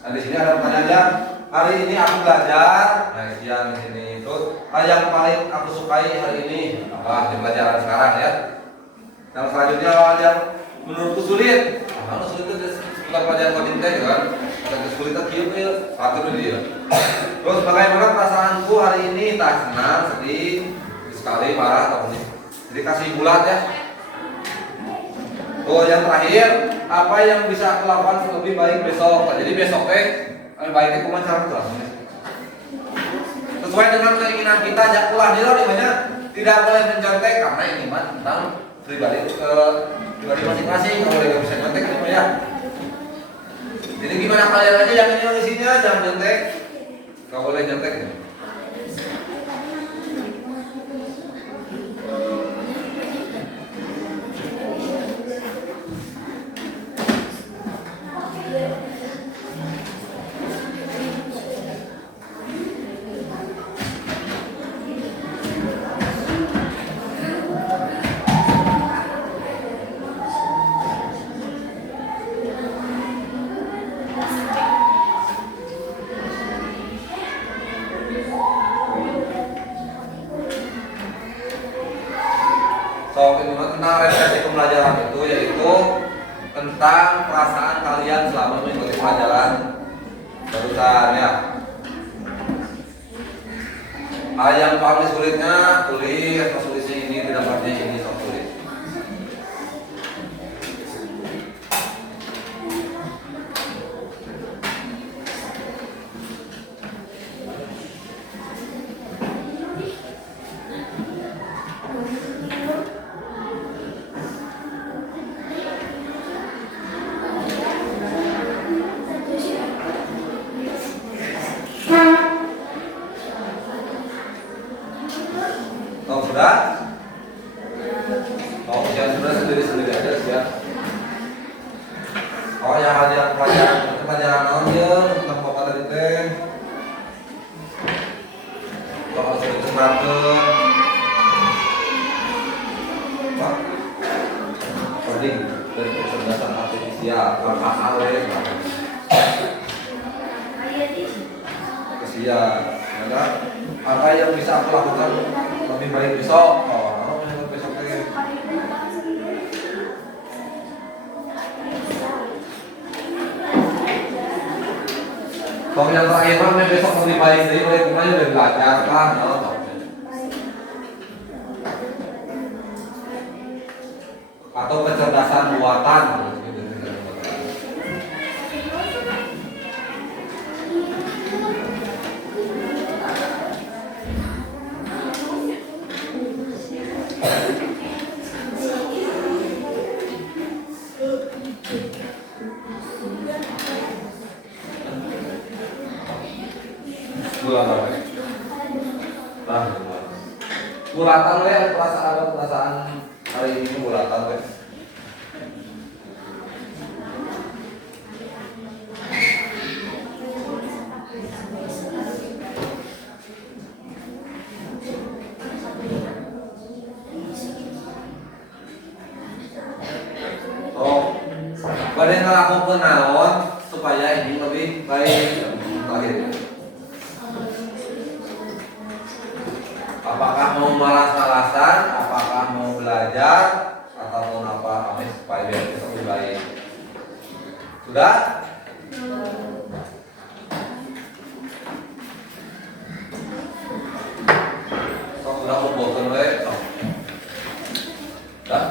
Nah di sini ada pertanyaannya, hari ini aku belajar. Nah isian di sini. Terus hal yang paling aku sukai hari ini apa di pelajaran sekarang ya. Yang selanjutnya hal yang menurutku sulit. Nah, sulit itu sekitar pelajaran coding teh kan. Yang sulit itu kieu satu dia. Terus bagaimana perasaanku hari ini? Tak senang, sedih, sekali, marah atau ini. Jadi kasih bulat ya. Oh yang terakhir, apa yang bisa aku lakukan lebih baik besok? Nah, jadi besok teh baiknya kumaha cara tuh. Sesuai dengan keinginan kita, ajak pulang dia namanya. Tidak boleh mencontek karena ini mah tentang pribadi masing-masing. Kalau tidak bisa contek itu ya. Jadi gimana kalian aja yang ini isinya jangan contek. Gak boleh contek. So, tentang refleksi pembelajaran itu yaitu tentang perasaan kalian selama mengikuti pelajaran barusan ya. Hal yang paling sulitnya tulis, atau tulisnya ini tidak artinya ini sok tulis. Sudah? Oh, jangan sudah sendiri aja ya. Oh, yang ada pelajaran aja tentang apa tadi teh. Kalau sudah terapkan, Pak, coding dari kecerdasan artifisial, KKAW, kesian, ada apa yang bisa aku lakukan lebih baik besok? Oh, apa yang besok ini? Kalau yang terakhir kan besok lebih baik dari kemarin udah belajar kan? Atau kecerdasan buatan. Bulatan we perasaan hari ini bulatan we. Oh, badai ngelakukeun naon supaya ini lebih baik terakhir. Apakah mau malas-malasan, apakah mau belajar, atau mau apa supaya besok lebih baik. Sudah? Sok sudah kumpulkan we. Sudah?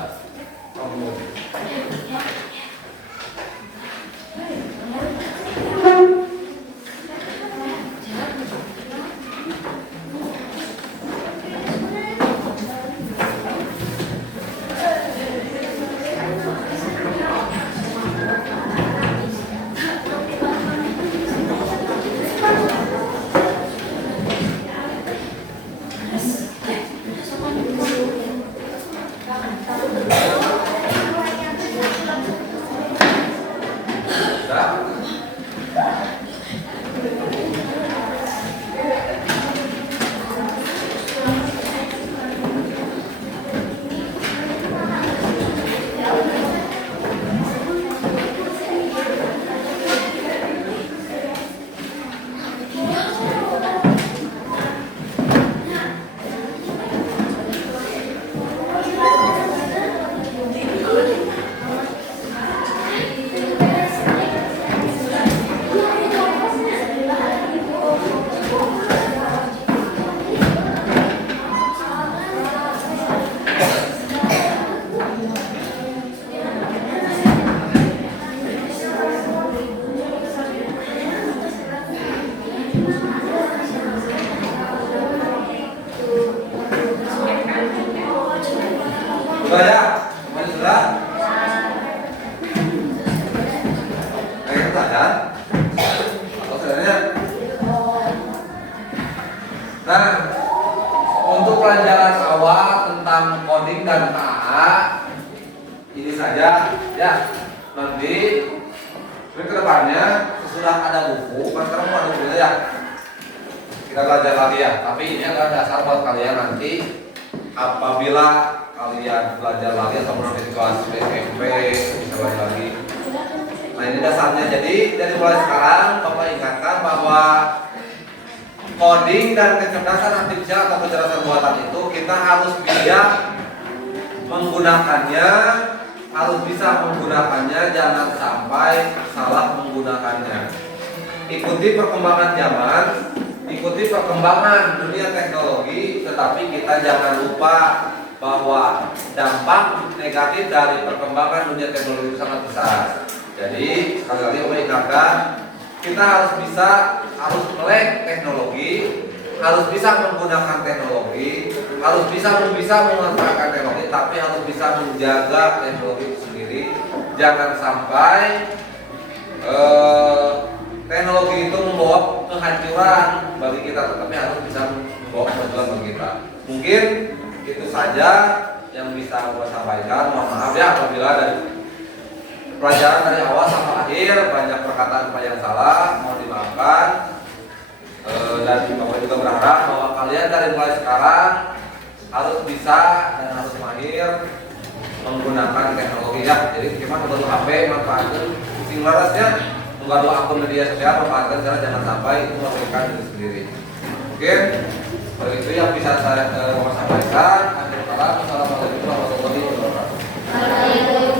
ya atau sebenarnya. Nah, untuk pelajaran awal tentang coding dan KA ini saja ya. Nanti kedepannya sesudah ada buku, kan sekarang ada bukunya ya. Kita belajar lagi ya. Tapi ini adalah dasar buat kalian nanti apabila kalian belajar lagi atau nanti kelas SMP bisa belajar lagi. Nah ini dasarnya. Jadi dari mulai sekarang Bapak ingatkan bahwa coding dan kecerdasan artifisial atau kecerdasan buatan itu kita harus menggunakannya, harus bisa menggunakannya, jangan sampai salah menggunakannya. Ikuti perkembangan zaman, ikuti perkembangan dunia teknologi, tetapi kita jangan lupa bahwa dampak negatif dari perkembangan dunia teknologi itu sangat besar. Jadi sekali lagi saya ingatkan, kita harus melek teknologi, harus bisa menggunakan teknologi, harus bisa memanfaatkan teknologi, tapi harus bisa menjaga teknologi itu sendiri. Jangan sampai teknologi itu membawa kehancuran bagi kita, tetapi harus bisa membawa kemajuan bagi kita. Mungkin itu saja yang bisa saya sampaikan. Mohon maaf ya apabila dari pelajaran dari awal sampai akhir banyak perkataan yang salah, mohon dimaafkan. Dan Bapak juga berharap bahwa kalian dari mulai sekarang harus bisa dan harus mahir menggunakan teknologi ya. Jadi gimana untuk HP manfaatkan sing larasnya, menggadu akun media sosial manfaatkan secara jangan sampai itu merugikan diri sendiri. Oke, itu yang bisa saya sampaikan. Akhir kata, wassalamualaikum warahmatullahi wabarakatuh.